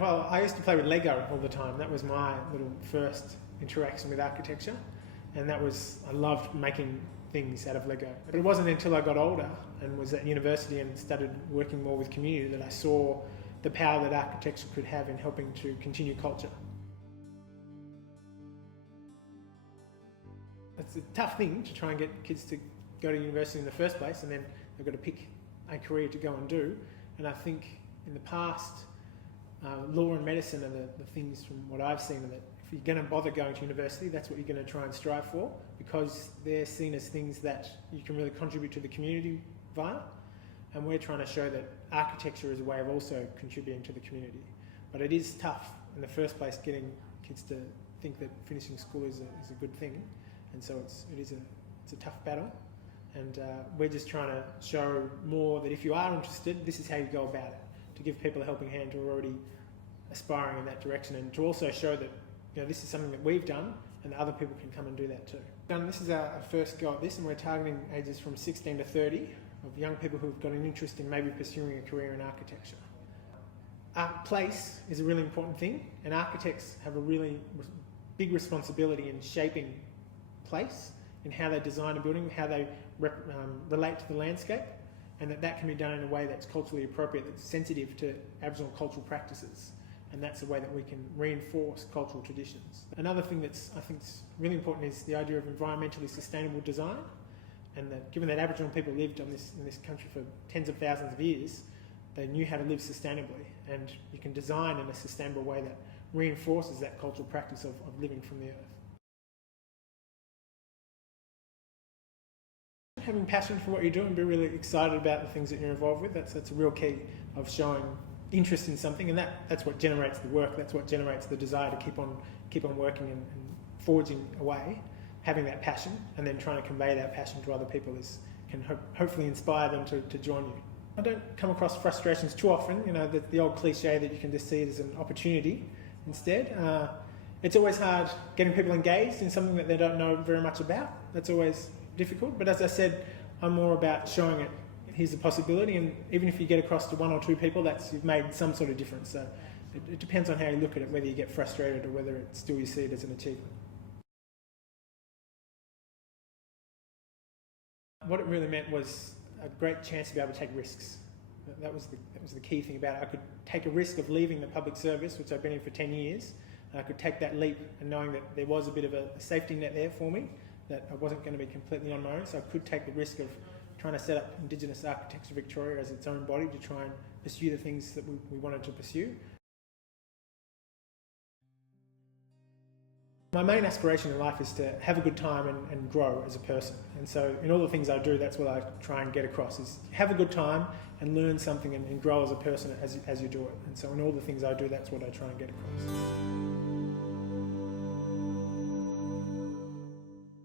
I used to play with Lego all the time. That was my little first interaction with architecture, and I loved making things out of Lego. But it wasn't until I got older and was at university and started working more with community that I saw the power that architecture could have in helping to continue culture. It's a tough thing to try and get kids to go to university in the first place, and then they've got to pick a career to go and do. And I think in the past, law and medicine are the things from what I've seen that if you're going to bother going to university, that's what you're going to try and strive for, because they're seen as things that you can really contribute to the community via. And we're trying to show that architecture is a way of also contributing to the community. But it is tough in the first place getting kids to think that finishing school is a good thing. And so it's a tough battle. And we're just trying to show more that if you are interested, this is how you go about it, to give people a helping hand who are already aspiring in that direction, and to also show that this is something that we've done and that other people can come and do that too. And this is our first go at this, and we're targeting ages from 16 to 30 of young people who've got an interest in maybe pursuing a career in architecture. Place is a really important thing, and architects have a really big responsibility in shaping place, in how they design a building, how they relate to the landscape, and that can be done in a way that's culturally appropriate, that's sensitive to Aboriginal cultural practices, and that's a way that we can reinforce cultural traditions. Another thing that's I think is really important is the idea of environmentally sustainable design, and that given that Aboriginal people lived in this country for tens of thousands of years, they knew how to live sustainably, and you can design in a sustainable way that reinforces that cultural practice of living from the earth. Having passion for what you do and be really excited about the things that you're involved with, that's a real key of showing interest in something, and that's what generates the work, that's what generates the desire to keep on working and forging away. Having that passion and then trying to convey that passion to other people can hopefully inspire them to join you. I don't come across frustrations too often, the old cliche that you can just see it as an opportunity instead. It's always hard getting people engaged in something that they don't know very much about. That's always difficult, but as I said, I'm more about showing it, here's a possibility, and even if you get across to one or two people, you've made some sort of difference. So it depends on how you look at it, whether you get frustrated or whether still you see it as an achievement. What it really meant was a great chance to be able to take risks. That was the key thing about it. I could take a risk of leaving the public service, which I've been in for 10 years, and I could take that leap and knowing that there was a bit of a safety net there for me, that I wasn't going to be completely on my own, so I could take the risk of trying to set up Indigenous Architecture Victoria as its own body to try and pursue the things that we wanted to pursue. My main aspiration in life is to have a good time and grow as a person, and so in all the things I do, that's what I try and get across, is have a good time and learn something and grow as a person as you do it. And so in all the things I do, that's what I try and get across.